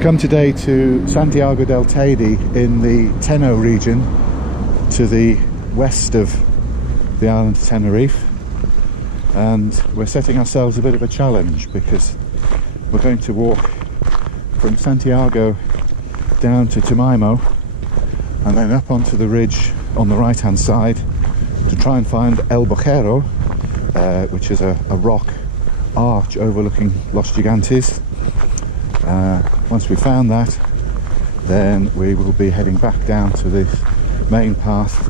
We've come today to Santiago del Teide in the Teno region, to the west of the island of Tenerife, and we're setting ourselves a bit of a challenge because we're going to walk from Santiago down to Temaimo and then up onto the ridge on the right hand side to try and find El Bujero, which is a rock arch overlooking Los Gigantes. Once we've found that, then we will be heading back down to this main path,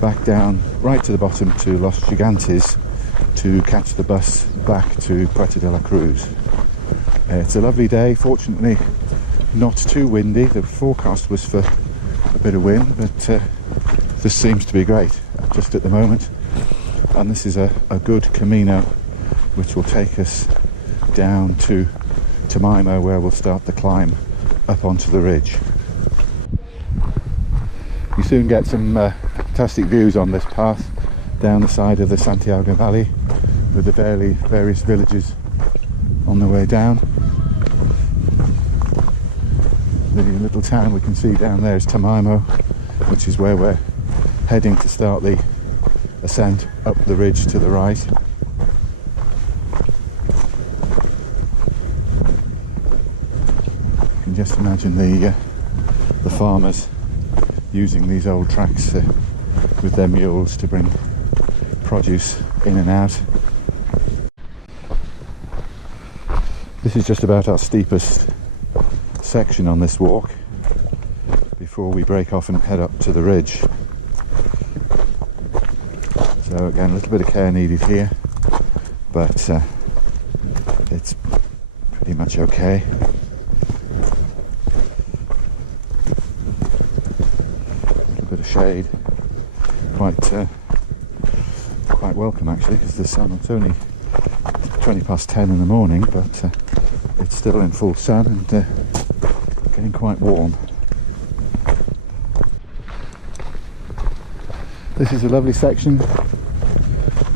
back down right to the bottom to Los Gigantes to catch the bus back to Puerto de la Cruz. It's a lovely day, fortunately not too windy. The forecast was for a bit of wind, but this seems to be great just at the moment. And this is a good Camino which will take us down to Temaimo, where we'll start the climb up onto the ridge. You soon get some fantastic views on this path down the side of the Santiago Valley with the various villages on the way down. The little town we can see down there is Temaimo, which is where we're heading to start the ascent up the ridge to the right. You can just imagine the farmers using these old tracks with their mules to bring produce in and out. This is just about our steepest section on this walk before we break off and head up to the ridge. So again, a little bit of care needed here, but it's pretty much okay. A little bit of shade, quite welcome actually, because the sun, it's only 20 past 10 in the morning, but it's still in full sun and getting quite warm. This is a lovely section,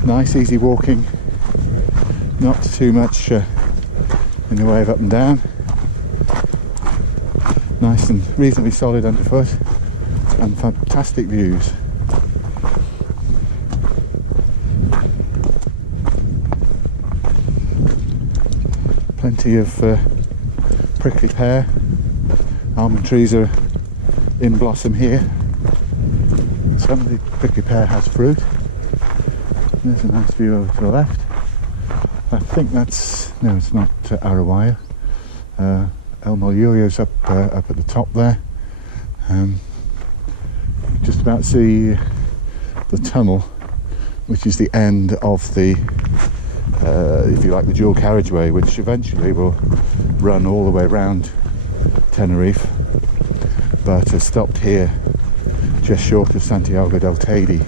nice easy walking, not too much in the way of up and down, nice and reasonably solid underfoot, and fantastic views. Plenty of prickly pear, almond trees are in blossom here. Some of the prickly pear has fruit. There's a nice view over to the left. I think that's, no, it's not Araguaia. El Molurio's up at the top there. Just about see the tunnel, which is the end of the if you like, the dual carriageway, which eventually will run all the way around Tenerife, but has stopped here just short of Santiago del Teide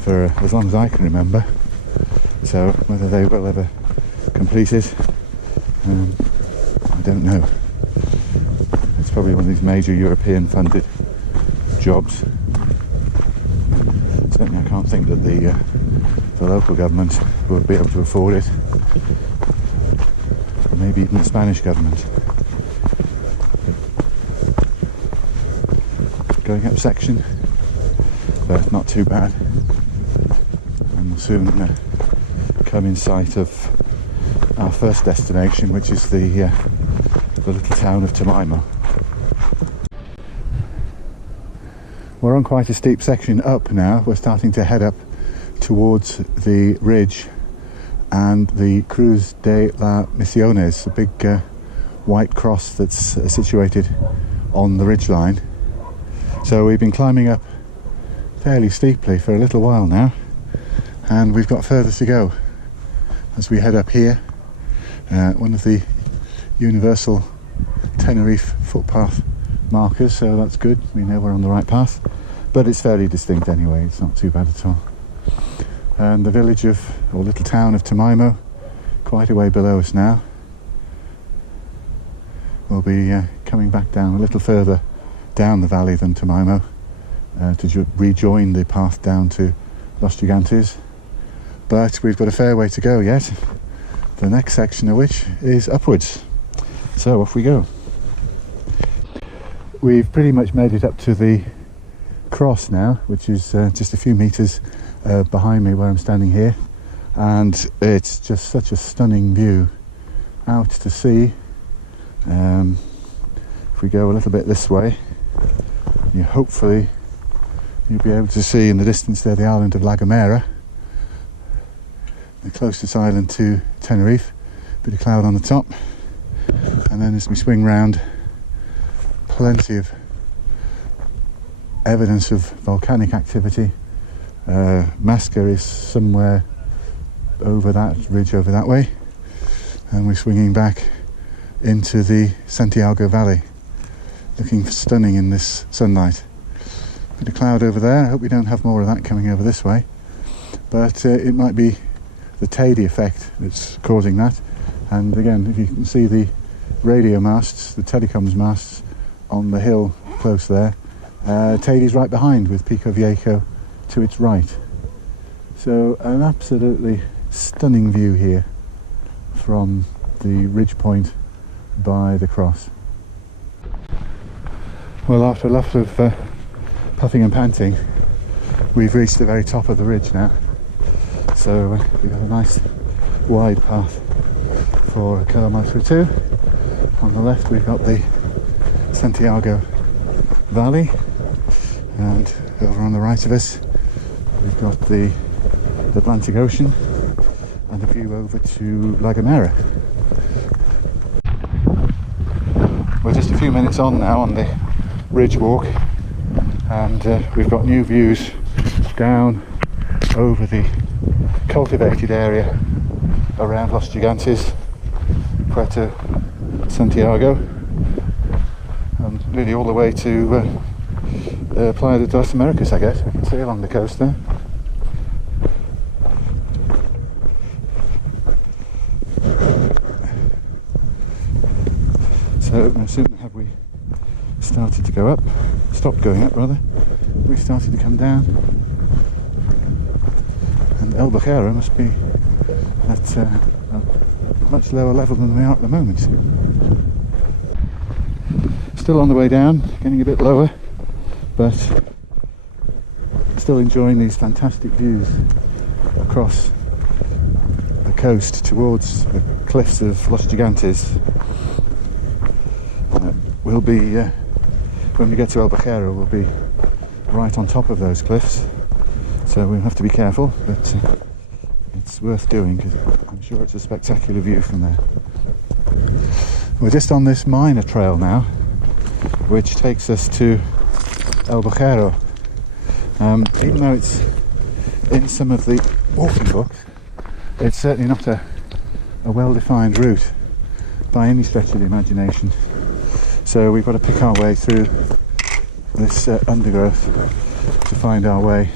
for as long as I can remember. So whether they will ever complete it, I don't know. It's probably one of these major European funded jobs. Certainly I can't think that the local government will be able to afford it, or maybe even the Spanish government. Going up section, but not too bad, and we'll soon come in sight of our first destination, which is the little town of Temaimo. We're on quite a steep section up now. We're starting to head up towards the ridge and the Cruz de las Misiones, a big white cross that's situated on the ridgeline. So we've been climbing up fairly steeply for a little while now, and we've got further to go as we head up here. One of the universal Tenerife footpath markers, so that's good, we know we're on the right path, but it's fairly distinct anyway, it's not too bad at all. And the village of, or little town of Temaimo, quite a way below us now. We'll be coming back down a little further down the valley than Temaimo to rejoin the path down to Los Gigantes, but we've got a fair way to go yet, the next section of which is upwards. So off we go. We've pretty much made it up to the cross now, which is just a few meters behind me where I'm standing here, and it's just such a stunning view out to sea. If we go a little bit this way, hopefully you'll be able to see in the distance there the island of La Gomera, the closest island to Tenerife. Bit of cloud on the top, and then as we swing round, plenty of evidence of volcanic activity. Masca is somewhere over that ridge over that way, and we're swinging back into the Santiago Valley, looking stunning in this sunlight. Bit of cloud over there. I hope we don't have more of that coming over this way, but it might be the Teide effect that's causing that. And again, if you can see the radio masts, the telecoms masts on the hill close there, Teide's right behind with Pico Viejo to its right. So an absolutely stunning view here from the ridge point by the cross. Well, after a lot of puffing and panting, we've reached the very top of the ridge now. So we've got a nice wide path for a kilometre or two. On the left we've got the Santiago Valley, and over on the right of us we've got the Atlantic Ocean and a view over to La Gomera. We're just a few minutes on now on the ridge walk, and we've got new views down over the cultivated area around Los Gigantes, Puerto Santiago, and really all the way to Playa de las Americas, I guess. We can see along the coast there. So no sooner have we started to go up, stopped going up rather, we started to come down, and El Bujero must be at a much lower level than we are at the moment. Still on the way down, getting a bit lower, but still enjoying these fantastic views across the coast towards the cliffs of Los Gigantes. We'll be, when we get to El Vaquero, we'll be right on top of those cliffs, so we'll have to be careful, but it's worth doing because I'm sure it's a spectacular view from there. We're just on this minor trail now, which takes us to El Bujero. Even though it's in some of the walking books, it's certainly not a well-defined route by any stretch of the imagination. So we've got to pick our way through this undergrowth to find our way.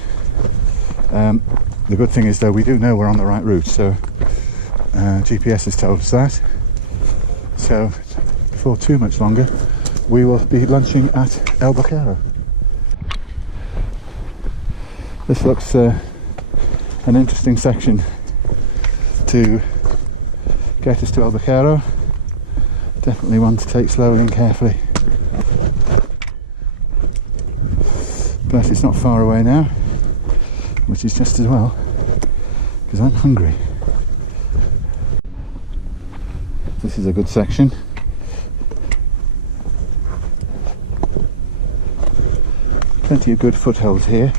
The good thing is though, we do know we're on the right route, so GPS has told us that. So before too much longer we will be lunching at El Vaquero. This looks an interesting section to get us to El Vaquero. Definitely one to take slowly and carefully. But it's not far away now, which is just as well, because I'm hungry. This is a good section. Plenty of good footholds here,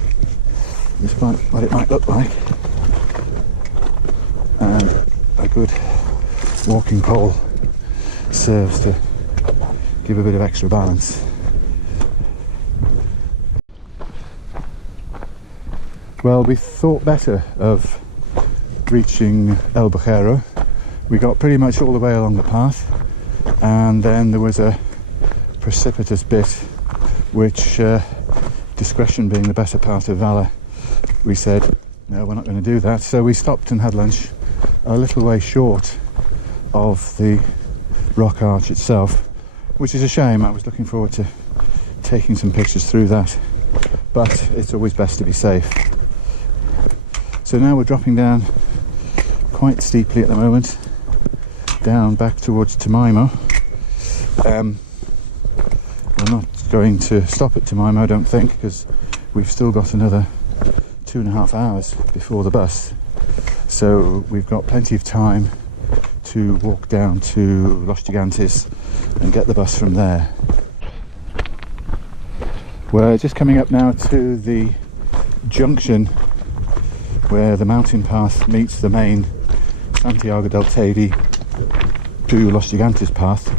despite what it might look like. And a good walking pole serves to give a bit of extra balance. Well, we thought better of reaching El Bujero. We got pretty much all the way along the path, and then there was a precipitous bit which, discretion being the better part of valour, we said no, we're not going to do that. So we stopped and had lunch a little way short of the rock arch itself, which is a shame. I was looking forward to taking some pictures through that, but it's always best to be safe. So now we're dropping down quite steeply at the moment, down back towards Temaimo. We're not going to stop at Temaimo, I don't think, because we've still got another 2.5 hours before the bus. So we've got plenty of time to walk down to Los Gigantes and get the bus from there. We're just coming up now to the junction where the mountain path meets the main Santiago del Teide to Los Gigantes path.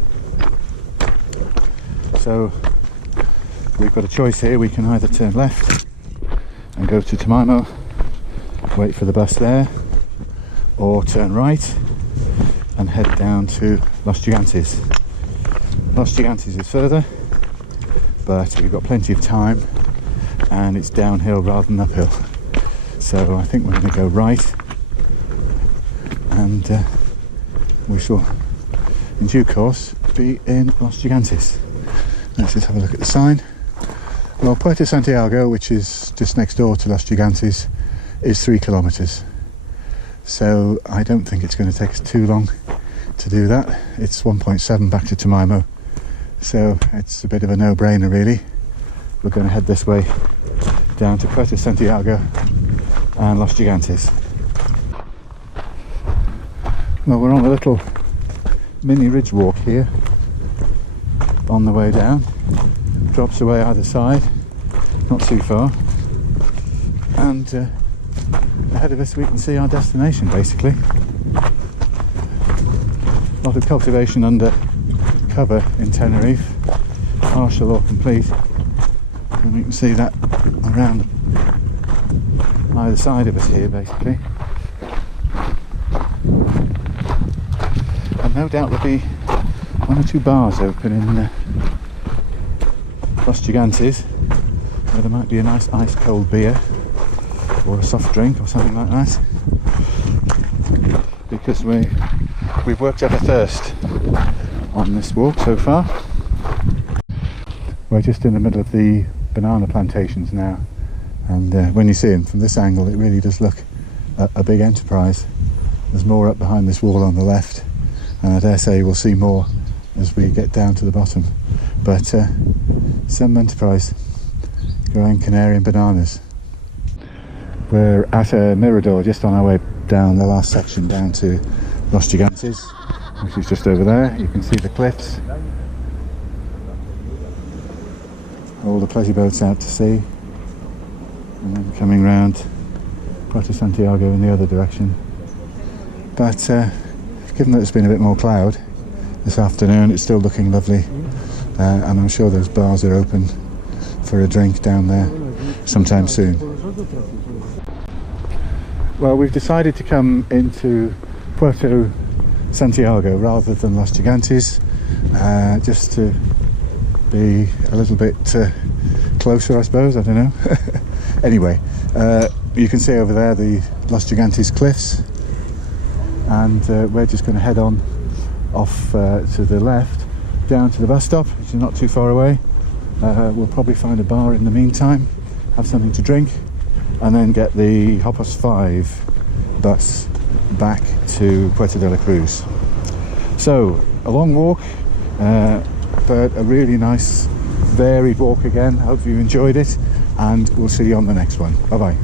So we've got a choice here. We can either turn left and go to Temaimo, wait for the bus there, or turn right and head down to Los Gigantes. Los Gigantes is further, but we've got plenty of time and it's downhill rather than uphill. So I think we're going to go right, and we shall in due course be in Los Gigantes. Let's just have a look at the sign. Well, Puerto Santiago, which is just next door to Los Gigantes, is 3 kilometres. So I don't think it's going to take us too long to do that. It's 1.7 back to Temaimo. So it's a bit of a no-brainer really. We're going to head this way down to Puerto Santiago and Los Gigantes. Well, we're on a little mini ridge walk here on the way down. Drops away either side, not too far, and ahead of us we can see our destination basically. A lot of cultivation under cover in Tenerife, partial or complete, and we can see that around either side of us here basically. And no doubt there'll be 1 or 2 bars open in Los Gigantes where there might be a nice ice cold beer or a soft drink or something like that, because we've worked up a thirst on this walk so far. We're just in the middle of the banana plantations now, and when you see them from this angle it really does look a big enterprise. There's more up behind this wall on the left, and I dare say we'll see more as we get down to the bottom, but some enterprise growing Canarian bananas. We're at a mirador just on our way down the last section down to Los Gigantes, which is just over there. You can see the cliffs, all the pleasure boats out to sea, and then coming round Puerto Santiago in the other direction. But given that it's been a bit more cloud this afternoon, it's still looking lovely, and I'm sure those bars are open for a drink down there sometime soon. Well, we've decided to come into Puerto Santiago rather than Los Gigantes, just to be a little bit closer, I suppose, I don't know. Anyway, you can see over there the Los Gigantes cliffs, and we're just going to head on off to the left down to the bus stop, which is not too far away. We'll probably find a bar in the meantime, have something to drink, and then get the Hopos 5 bus back to Puerto de la Cruz. So a long walk, but a really nice varied walk again. Hope you enjoyed it, and we'll see you on the next one. Bye bye.